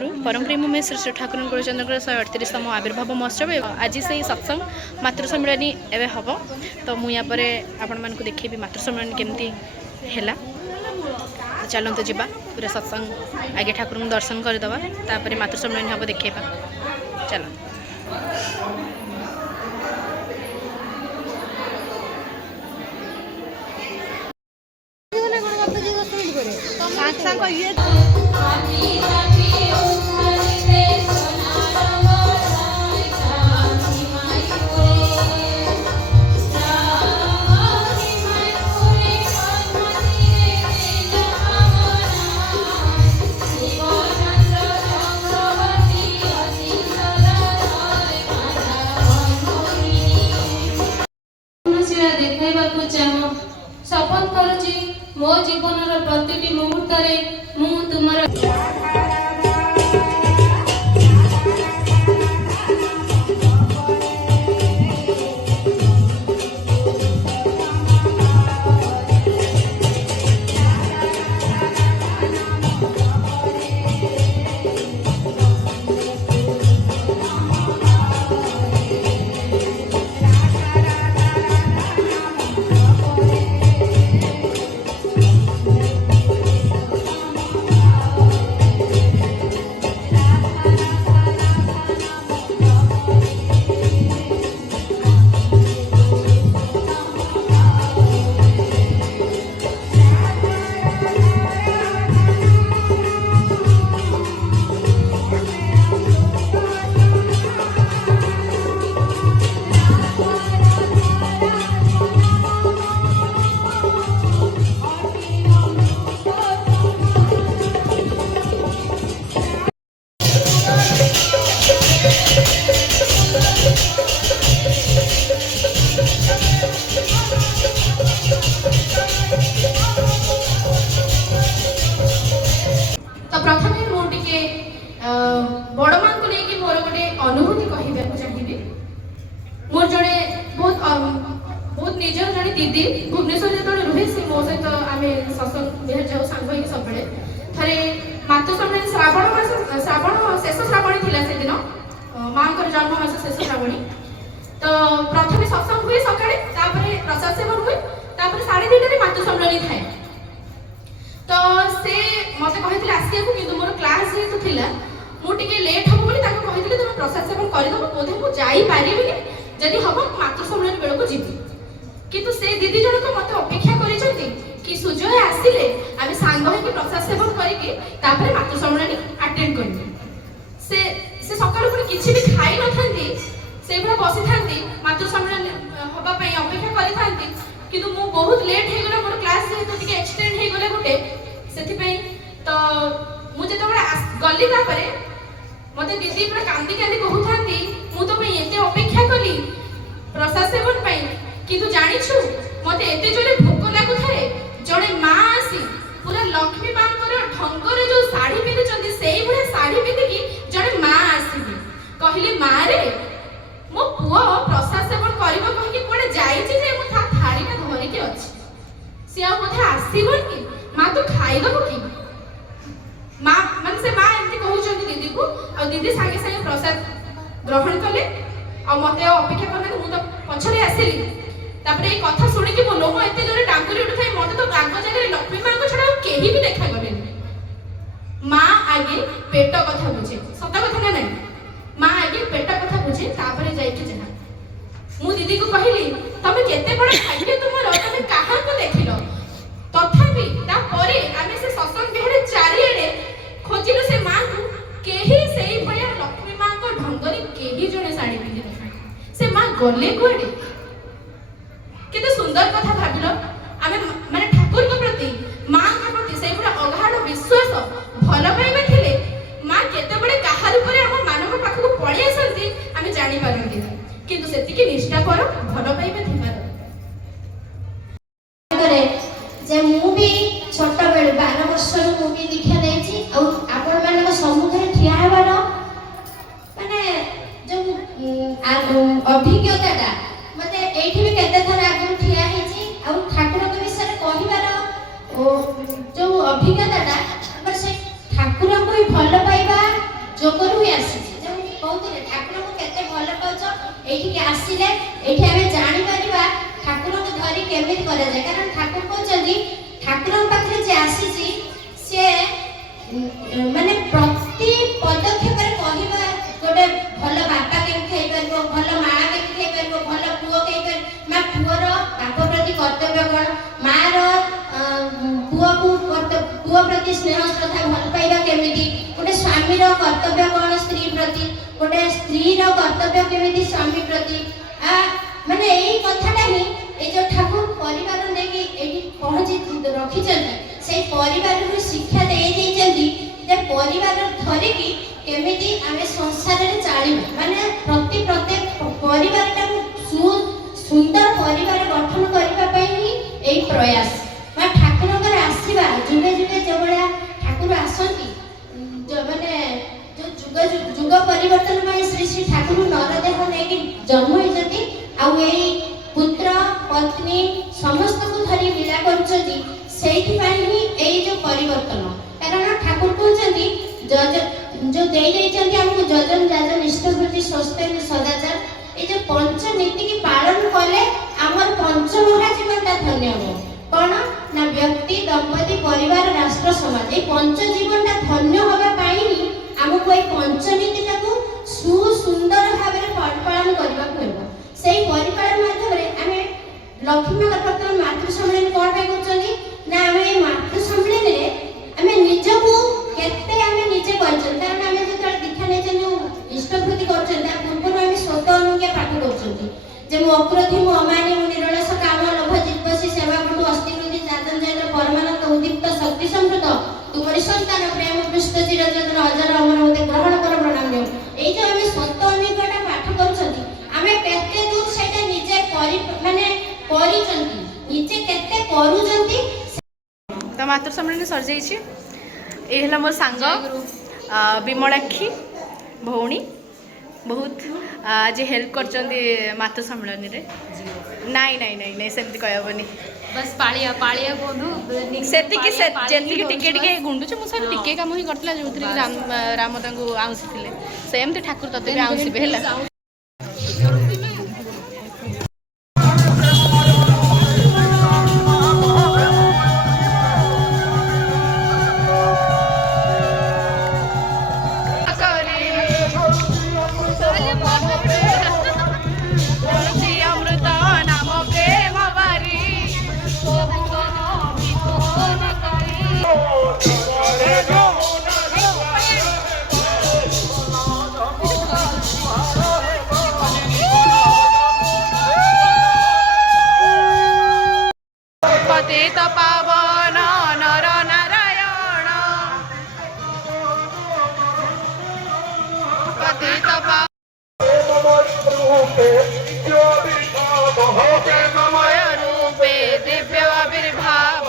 परमप्रेम में श्री श्री ठाकुर गुरुचंद्र 138तम आविर्भाव महोत्सव आज से सत्संग मातृ सम्मिलनी एवं हम तो मुझे आपण मानक देखी मातृ सम्मिलनी केमती है। चलते जावा पूरा सत्संग आगे ठाकुर दर्शन करदे मातृ सम्मिलनी हम देखा चल। शपथ करुची मो जीवन प्रति मुहूर्त मु तुमर बड़ मां को लेकिन मोर गोटे अनुभूति कहवाक चाहिए। मोर जड़े बहुत निज जड़े दीदी भुवनेश्वर जो रुहे से मो सहित आम सत्संग बिहार जाऊ सांग सब थे मातृ सम्मेलन श्रावण शेष श्रावणी थी से दिन माँ जन्म मास शेष श्रावणी तो प्रथम सत्संग हुए सका प्रसाद सेवन हुए 2:30 मातृ सम्मेलन थाए तो से मत कहते आसिया कि मोर क्लास जेहतु थिला मुझे लेट हम बोली कही तुम प्रसाद सेवन करदेव बोधे मुझे पारि जदि हम मातृ सम्मेलन बेल को जीवी किंतु से दीदी जनक मत अपेक्षा कि सुजय आसिले आम सांग होकर प्रसाद सेवन करके मातृ सम्मेलन अटेंड करेंगे से सकाल पुणी किसी भी खाई न से बसी था मातृ सम्मेलन हाँपाई अपेक्षा करी किंतु मु बहुत लेट हो गला मोर क्लास जेहतु एक्सटेंड हो गला गोटे से तो मुझे गली मत दीदी पूरा कांदी कांदी कहते मु तो एते अपेक्षा कली प्रसाद सेवन किंतु जानिछु मत एते जोरे भोक लागु थाए जड़े माँ आसी पूरा लक्ष्मी माँ ढंगर जो साड़ी पिंधुचंदी सेही भले साड़ी पिंधिकी जड़े माँ आसीबी कहले माँ रे मो पुओ प्रसाद सेवन करिबो कहि कोडे जाईछि जे मु था थाली में धरि के अछि से आ मते आसीबो कि माँ तो खाई दबो कि माँ मन से माँ एमती कहउचंदी दीदी को आ दीदी संगे संगे प्रसाद ग्रहण कले आ मते अपेक्षा करना मु तो पछरे आसिली तापरे ए कथा सुनि कि मो लोम एते जोरे टांकुरी उठथाय मते तो गांग जगह लक्ष्मी माँ को छडा केही भी देखा गले माँ आगे पेट कथा बुझे सत कथा ना नहीं माँ आगे पेट कथा बुझे तापरे जाई कि जहा मु दीदी को कहली तमे केते बड़ भाग्य तुमरो तमे काहा को देखिलो तथापि ता परे आमे से सत्संग बिहार चारिएडे खोजिलु से माँ को केही सेही भया लक्ष्मी माँ को ढंगरी केही जने साड़ी पिंधि देखा से माँ गले कोडे कितने सुंदर कथा भाबिलो आमे माने ठाकुर को प्रति माँ के प्रति से पूरा अगाध विश्वास भल पाइबा थिले माँ केते बड़े काहार ऊपर हम मानव पाखु पळी आसंती आमे जानि पारंती किंतु सेति की निष्ठा पर भल पाइबा थिबा करे जे मु भी छोट बेल 12 वर्ष रो मु भी दीक्षा देछि आ आपण मानक सम्मुखरे ठिया हेबार माने जो अभिज्ञताटा मते एठी भी केते थरा आगु ठिया हेछि आ ठाकुर के विषय कहिबार जो अभिज्ञताटा हमर से ठाकुर को भल पाइबा ଆସିଲେ ଏଠି ଆମେ ଜାଣିପାରିବା ଠାକୁରଙ୍କୁ ଧରି କେମିତି କରାଯାଏ। କାରଣ ଠାକୁର କହୁଛନ୍ତି ଠାକୁରଙ୍କ ପାଖରେ ଯିଏ ଆସିଛି ସେ ମାନେ ପ୍ରତି ପଦକ୍ଷେପରେ କହିବା ଗୋଟେ ଭଲ ବାପା କେମିତି ହେଇପାରିବ, ଭଲ ମା କେମିତି ହେଇପାରିବ, ଭଲ ପୁଅ ହେଇପାରିବ, ମା ପୁଅର ବାପ ପ୍ରତି କର୍ତ୍ତବ୍ୟ କ'ଣ, ମାର ପୁଅ ପ୍ରତି ସ୍ନେହ ଶ୍ରଦ୍ଧା ଭଲ ପାଇବା କେମିତି, ଗୋଟେ ସ୍ୱାମୀର କର୍ତ୍ତବ୍ୟ କ'ଣ ସ୍ତ୍ରୀ ପ୍ରତି, ଗୋଟେ ସ୍ତ୍ରୀର କର୍ତ୍ତବ୍ୟ କେମିତି ସ୍ୱାମୀ ପ୍ରତି। ମାନେ ଏଇ କଥାଟା ହିଁ এই যে ঠাকুর পরিবার নেকি এটি পৌঁছি রখিছেন সেই পরিবারକୁ শিক্ষা ଦେଇଛନ୍ତି যে পরিবার ধরিকি কেমিতি আমি সংসারে চালিবা, মানে প্রত্যেক পরিবারটাକୁ সুন্দর পরিবার গঠন করিবা পাই এই প্রয়াস বা ঠাকুরଙ୍କର আসিবা যুগে যুগে যেভাবে ঠাকুর আসନ୍ତି মানে যুগ পরিবর্তন ପାଇଁ শ্রী শ্রী ঠাকুর নরদেহ নেকি জন্ম ହେଇଛନ୍ତି ଆଉ এই পুত্র পত্নী সমস্ত ধরি লীলা করছেন সেইপাই হি এই যে পরিবর্তন। কারণ ঠাকুর কହୁଛନ୍ତି जो दे देइଛନ୍ତି हमको যজন যাজন ইষ্টভূতি স্বস্তেন সদাচার এই যে পঞ্চ নীতি কি পালন কলে আমার পঞ্চমহা জীবনটা ধন্য হবে। কোন না ব্যক্তি দম্পতি পরিবার রাষ্ট্র সমাজ এই পঞ্চ জীবনটা ধন্য হবা পাই हमको এই পঞ্চনীতিটাକୁ সুন্দর ভাবে পালন କରିବାକୁ ହେବ। সেই পরিবার মাধ্যমে আমি লক্ষ্মী মা বর্তমান মাতৃ সম্মেলন কোন পাই করছনি না আমি এই মাতৃ সম্মেলনে আমি নিজକୁ কেতে আমি নিজে করছন। কারণ আমি যেতବେଳେ দীক্ষা নেছেন ইষ্টভূতি করছন তার পূর্বରୁ আমি স্বত অনুজ্ঞা পাঠ করছন যে মু অক্রোধী মু অমানি মু নিরলস কাম লোভ জিতবসী সেবা বন্ধু অস্থিবৃদ্ধি জাতন জয়ন্ত পরমানন্দ উদ্দীপ্ত শক্তি সমৃদ্ধ ତୁମରି ସନ୍ତାନ ପ୍ରେମ ପୃଷ୍ଠ ଚିରଯତ୍ନ ଅଜର ଅମର ମତେ ଗ୍ରହଣ କର ପ୍ରଣାମ ଦେଉ। এই যে আমি সত্য অনুজ্ঞাটা পাঠ করছନ୍ତି ଆମେ କେତେ ଦୂର সেটা নিজে মানে କରିছନ୍ତି ନିଜେ କେତେ କରୁছନ୍ତି। ତ ମାତୃ ସମ୍ମିଳନୀ ସରିଯାଇଛି। ଏ ହେଲା ମୋର ସାଙ୍ଗ ବିମଳାକ୍ଷୀ ଭଉଣୀ ବହୁତ ଆଜି ହେଲ୍ପ କରିଛନ୍ତି ମାତୃ ସମ୍ମିଳନୀରେ। ନାଇଁ ନାଇଁ ନାଇଁ ନାଇଁ ସେମିତି କହିହେବନି बस पालिया पालिया बोलू ସେତିକି ଯେତିକି ଟିକେ ଟିକେ ଗୁଣ୍ଡୁଛୁ ମୁଁ ସବୁ ଟିକେ କାମ ହିଁ କରିଥିଲା ଯେଉଁଥିରେ କି ରାମ ତାଙ୍କୁ ଆଉଁସିଥିଲେ ସେମିତି ଠାକୁର ତତେ ବି ଆଉଁସିବେ ହେଲା। পতিত পাবন নর নারায়ণ পতিত প্রেমময় রূপে দিব্য আবির্ভাব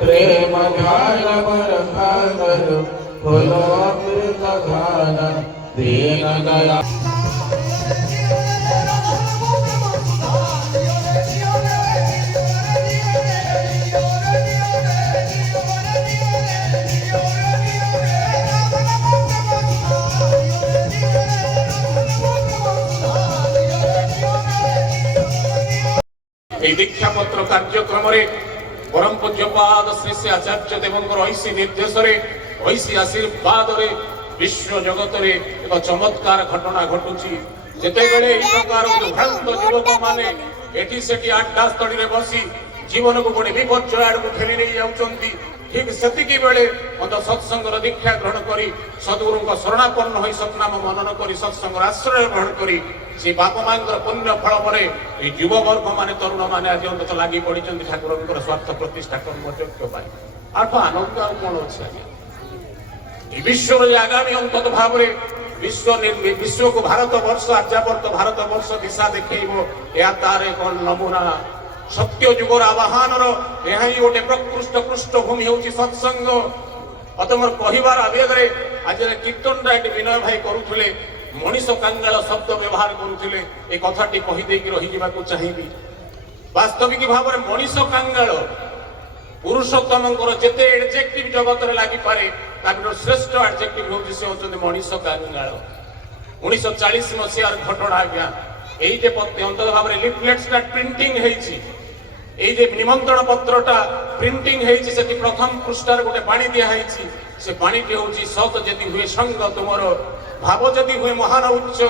प्रेम ज्ञान बरसागर फुलो अमृत गान दीन दया दीक्षापत्र कार्यक्रम परम पूज्यपाद श्री श्री आचार्य देवंकर ऐसी निर्देश ऐसी आशीर्वाद विश्व जगत एक चमत्कार घटना घटुची जितेबले प्रकार भ्रांत युवक माने एटी सेठी आड्डा स्थली रे बसी जीवन को गोटे विपर्जय आड़ को ठेली नहीं जाउचंती ठीक सेतिकी बेले मत सत्संगर दीक्षा ग्रहण करी सद्गुरु शरणापन्न होई सतनाम मनन करी सत्संग आश्रय ग्रहण करी से बाप मांकर पुण्य फल पर युव वर्ग माने तरुण माने आज अंत लगी पड़ी ठाकुर स्वार्थ प्रतिष्ठा कर्मयोग्य पाई आठ आनंद आ कौन अच्छे विश्व आगामी अंत भाव विश्व को भारत वर्ष आर्यावर्त भारत वर्ष दिशा देखो या तार एक नमूना सत्य युगर आवाहन यह गोटे प्रकृष्ट पृष्ठभूमि हूँ सत्संग तुम कहबार आवेग आज कीर्तन विनय भाई करुले मनीष कांगाल शब्द व्यवहार करुले ए कथाटी कहीदे रही चाहिए वास्तविक भाव में मनीष कांगाल पुरुषोत्तम जिते एडजेक्टिव जगत में लगी पारे श्रेष्ठ एडजेक्टिव हूँ से होती मनीष कांगाल 1940 मसीह घटना आज्ञा ये अंत भाव में लिफलेट्सटा प्रिंटिंग ये निमंत्रण पत्रटा प्रिंटिंग से प्रथम पृष्ठार गोटे पानी दिखाई से पानीटी हूँ सत जदि हुए संग तुमर भाव जदि हुए महान उच्च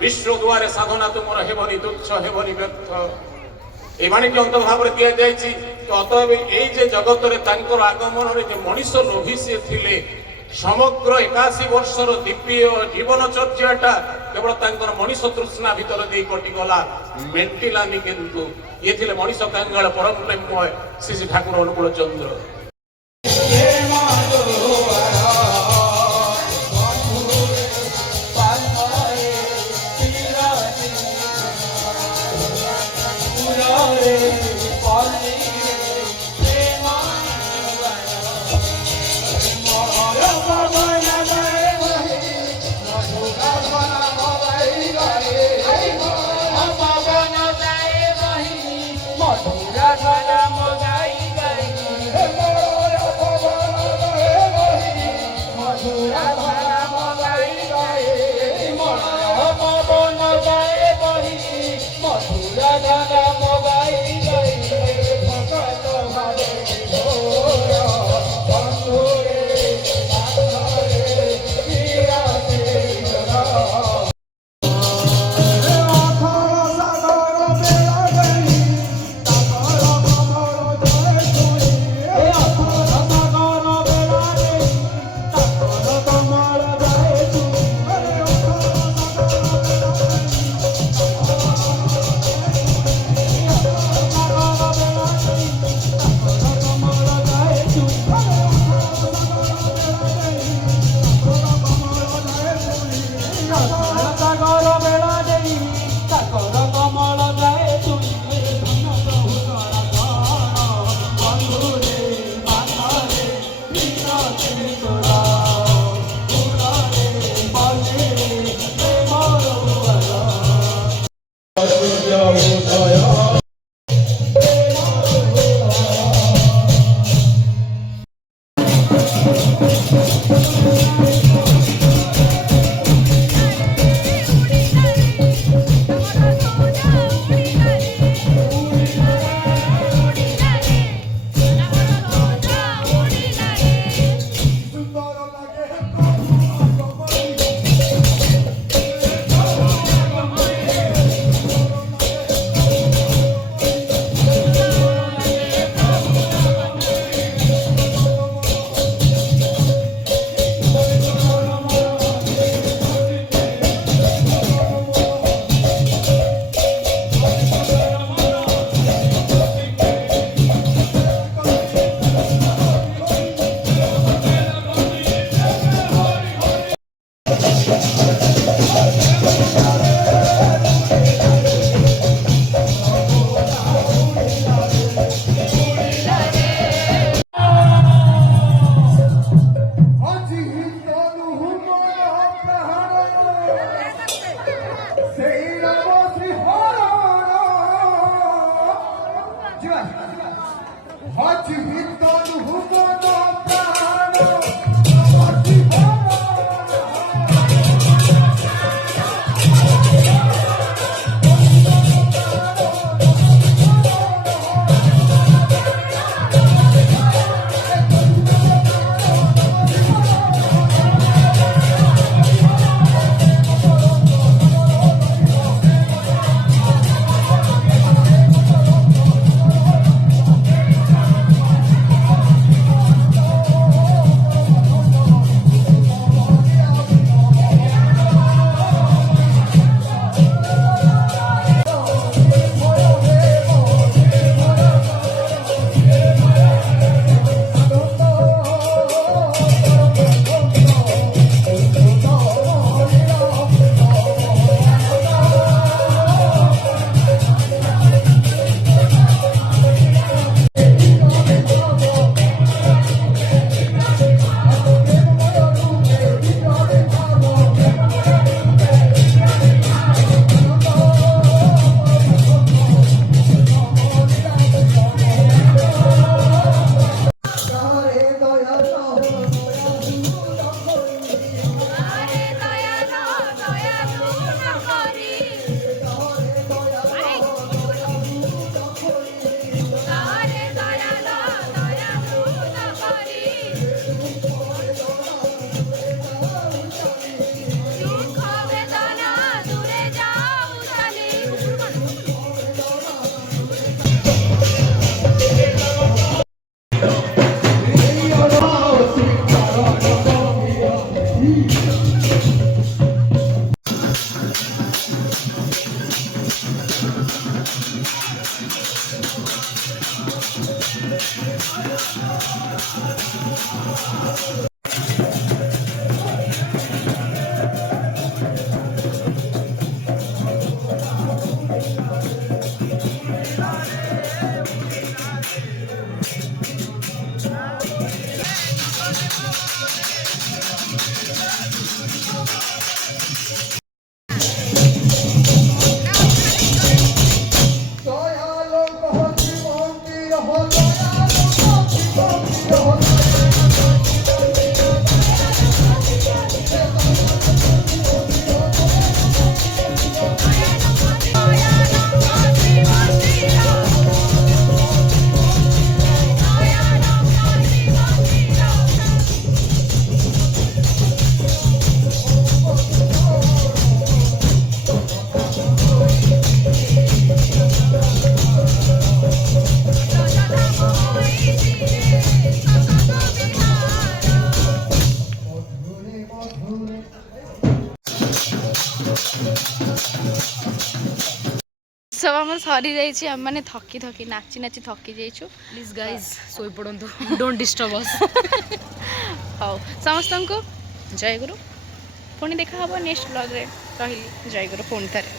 विश्व द्वारे साधना तुमर हेबनी तुच्छ हेबनी व्यर्थ ये बाणी अंत भाव में दि जाए अतएव ये जगत में आगमन में मनीष लोभी सी थे समग्र 81 वर्षर दिव्य जीवनचर्याटा केवल मनीष तृष्णा भितर दे कटिगला मेटिलानी किंतु ये थे मनीष कांगाल परम प्रेममय श्री ठाकुर अनुकूल चंद्र ଉତ୍ସବ ଆମର ସରିଯାଇଛି ଆମେମାନେ ଥକି ଥକି ନାଚି ନାଚି ଥକି ଯାଇଛୁ ପ୍ଲିଜ୍ ଗାଇଜ୍ ଶୋଇପଡ଼ନ୍ତୁ ଡୋଣ୍ଟ ଡିଷ୍ଟର୍ବ ଅସ୍ ହଉ ସମସ୍ତଙ୍କୁ ଜୟ ଗୁରୁ ପୁଣି ଦେଖା ହେବ ନେକ୍ସଟ ବ୍ଲଗ୍ରେ ରହିଲି ଜୟ ଗୁରୁ ପୁଣି ଥରେ